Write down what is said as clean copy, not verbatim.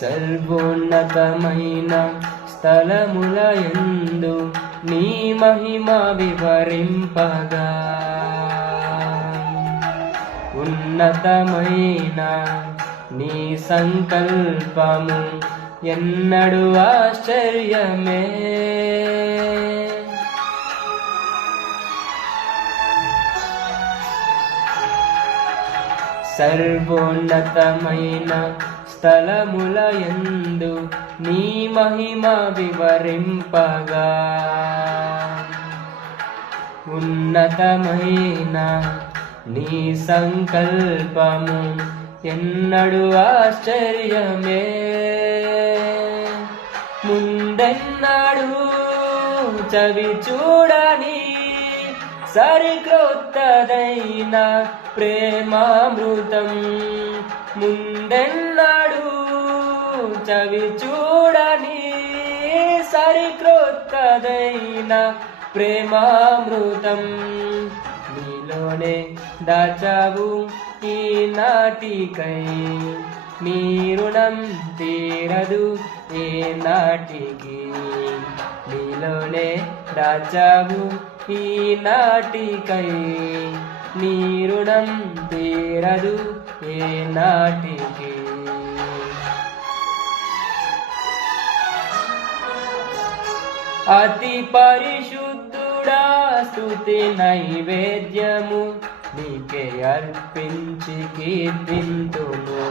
సర్వోన్నతమైన స్థలములయందు నీ మహిమ వివరింపగా ఉన్నతమైన నీ సంకల్పము ఎన్నడు ఆశ్చర్యమే. సర్వోన్నతమైన స్థలములయందు నీ మహిమ వివరింపగా ఉన్నతమైన నీ సంకల్పము ఎన్నడు ఆశ్చర్యమే. ముందెన్నడు చవి చూడని సరికొత్తదైన ప్రేమామృతం, ముందెన్నడు చవి చూడని సరికొత్తదైన ప్రేమామృతం నీలోనే దాచావు ఈనాటికై. నీ రుణం తీరదు ఏ నాటికి, నీలోనే దాచావు ఈనాటికై. నీ రుణం తీరదు ఏ నాటికి. అతి పరిశుద్ధుడా స్తుతి నైవేద్యము నీకే అర్పించి కీర్తింతును.